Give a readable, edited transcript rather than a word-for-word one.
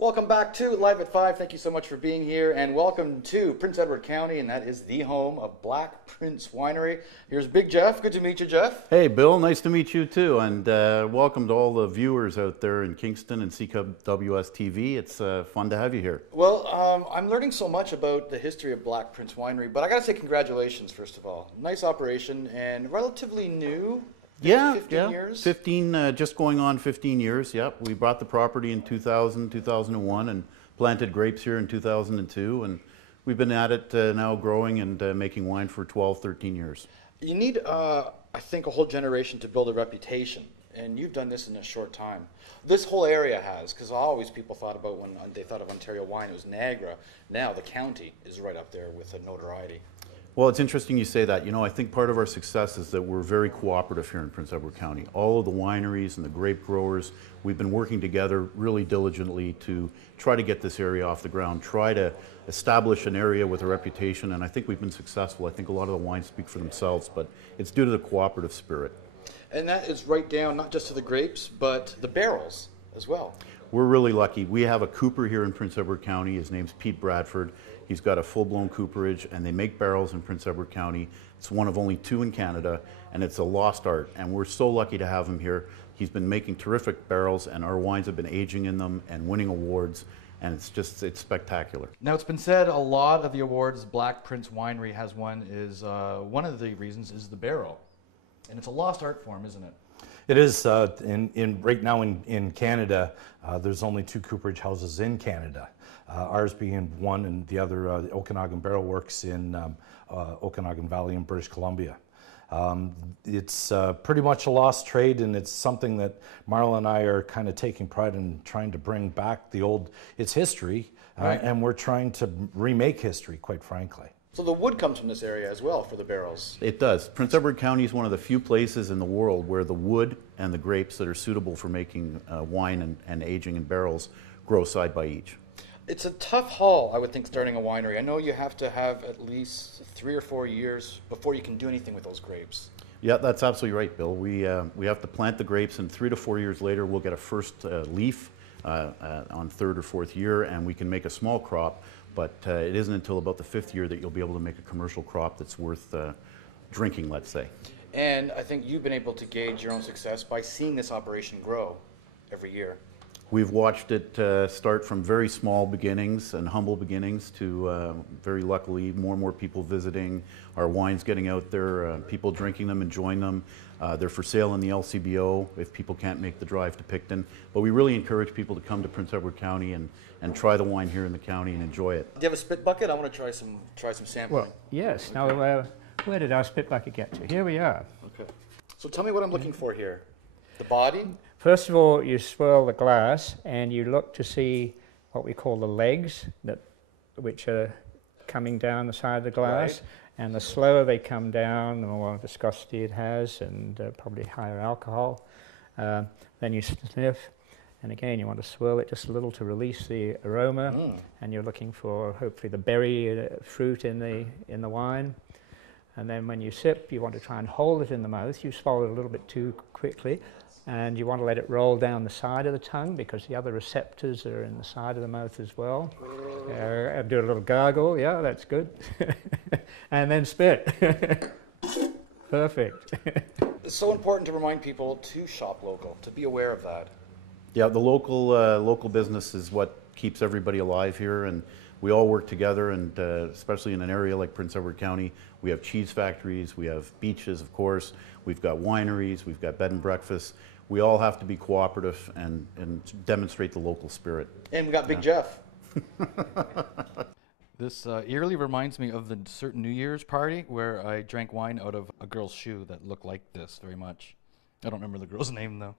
Welcome back to Live at 5. Thank you so much for being here, and welcome to Prince Edward County, and that is the home of Black Prince Winery. Here's Big Jeff. Good to meet you, Jeff. Hey, Bill. Nice to meet you, too, and welcome to all the viewers out there in Kingston and CKWS TV. It's fun to have you here. Well, I'm learning so much about the history of Black Prince Winery, but I got to say congratulations, first of all. Nice operation and relatively new. Yeah, 15 years? 15, just going on 15 years, yep. We bought the property in 2000, 2001 and planted grapes here in 2002, and we've been at it now growing and making wine for 12, 13 years. You need, I think, a whole generation to build a reputation, and you've done this in a short time. This whole area has, because always people thought about when they thought of Ontario wine, it was Niagara. Now the county is right up there with a notoriety. Well, it's interesting you say that. You know, I think part of our success is that we're very cooperative here in Prince Edward County. All of the wineries and the grape growers, we've been working together really diligently to try to get this area off the ground, try to establish an area with a reputation, and I think we've been successful. I think a lot of the wines speak for themselves, but it's due to the cooperative spirit. And that is right down not just to the grapes, but the barrels as well. We're really lucky. We have a cooper here in Prince Edward County. His name's Pete Bradford. He's got a full-blown cooperage, and they make barrels in Prince Edward County. It's one of only 2 in Canada, and it's a lost art, and we're so lucky to have him here. He's been making terrific barrels, and our wines have been aging in them and winning awards, and it's spectacular. Now, it's been said a lot of the awards Black Prince Winery has won is, one of the reasons is the barrel, and it's a lost art form, isn't it? It is. Right now in Canada, there's only 2 cooperage houses in Canada. Ours being one, and the other, Okanagan Barrel Works in Okanagan Valley in British Columbia. It's pretty much a lost trade, and it's something that Marla and I are kind of taking pride in trying to bring back its history, right. And we're trying to remake history, quite frankly. So the wood comes from this area as well for the barrels. It does. Prince Edward County is one of the few places in the world where the wood and the grapes that are suitable for making wine and aging in barrels grow side by each. It's a tough haul, I would think, starting a winery. I know you have to have at least 3 or 4 years before you can do anything with those grapes. Yeah, that's absolutely right, Bill. We have to plant the grapes, and 3 to 4 years later we'll get a first leaf on 3rd or 4th year, and we can make a small crop. But it isn't until about the 5th year that you'll be able to make a commercial crop that's worth drinking, let's say. And I think you've been able to gauge your own success by seeing this operation grow every year. We've watched it start from very small beginnings and humble beginnings to very luckily more and more people visiting, our wines getting out there, people drinking them, enjoying them. They're for sale in the LCBO if people can't make the drive to Picton. But we really encourage people to come to Prince Edward County and try the wine here in the county and enjoy it. Do you have a spit bucket? I want to try some sampling. Well, yes. Okay. Now, where did our spit bucket get to? Here we are. Okay. So tell me what I'm looking for here. The body? First of all, you swirl the glass and you look to see what we call the legs, which are coming down the side of the glass. Right. And the slower they come down, the more viscosity it has, and probably higher alcohol. Then you sniff, and again you want to swirl it just a little to release the aroma. And you're looking for hopefully the berry fruit in the wine. And then when you sip, you want to try and hold it in the mouth. You swallow it a little bit too quickly, and you want to let it roll down the side of the tongue because the other receptors are in the side of the mouth as well. Do a little gargle, yeah, that's good. And then spit. Perfect. It's so important to remind people to shop local, to be aware of that. Yeah, the local business is what keeps everybody alive here, and we all work together, and especially in an area like Prince Edward County, we have cheese factories, we have beaches, of course, we've got wineries, we've got bed and breakfasts. We all have to be cooperative and demonstrate the local spirit. And we got Big Jeff. This eerily reminds me of the certain New Year's party where I drank wine out of a girl's shoe that looked like this very much. I don't remember the girl's name though.